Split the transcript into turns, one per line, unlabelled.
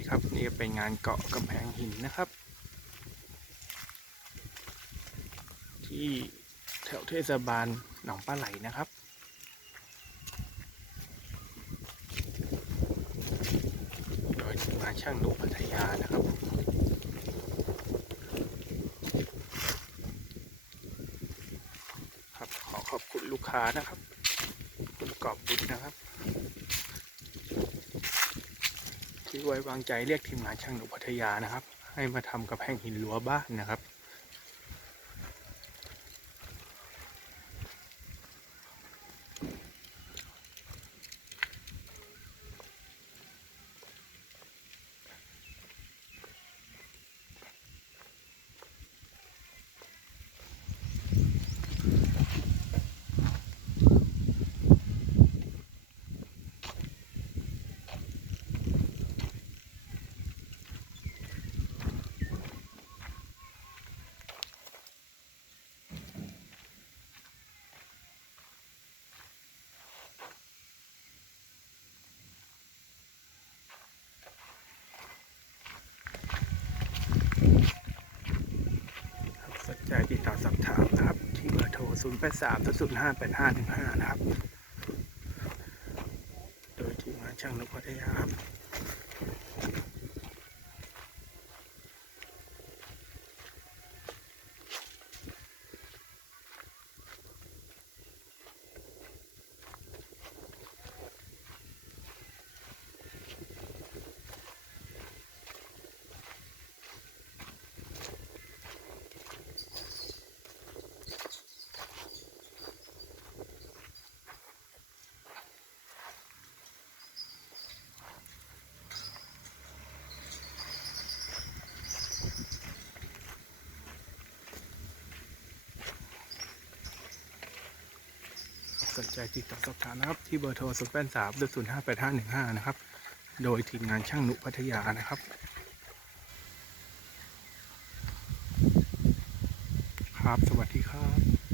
ดีครับนี่เป็นงานเกาะกำแพงหินนะครับ ที่แถวเทศบาลหนองปลาไหลนะครับโดยทีมงานช่างนุพัทยานะครับครับขอขอบคุณลูกค้านะครับ คุณกอบบุญนะครับ ที่ไว้วางใจเรียกทีมงานช่างหนุพัทยานะครับ ให้มาทำกระแพงหินรั้วบ้านนะครับสนใจ ติดต่อสอบถามนะครับ ที่เบอร์โทร 0 8 3 0 5 8 5 1 5 นะครับ โดยทีมงานช่างนกพัทยาครับ นใจติดต่อสอบถามนะครับ ที่เบอร์โทร0 8 3 0 5 8 5 1 5นะครับ โดยทีมงานช่างนุพัทยานะครับครับ สวัสดีครับ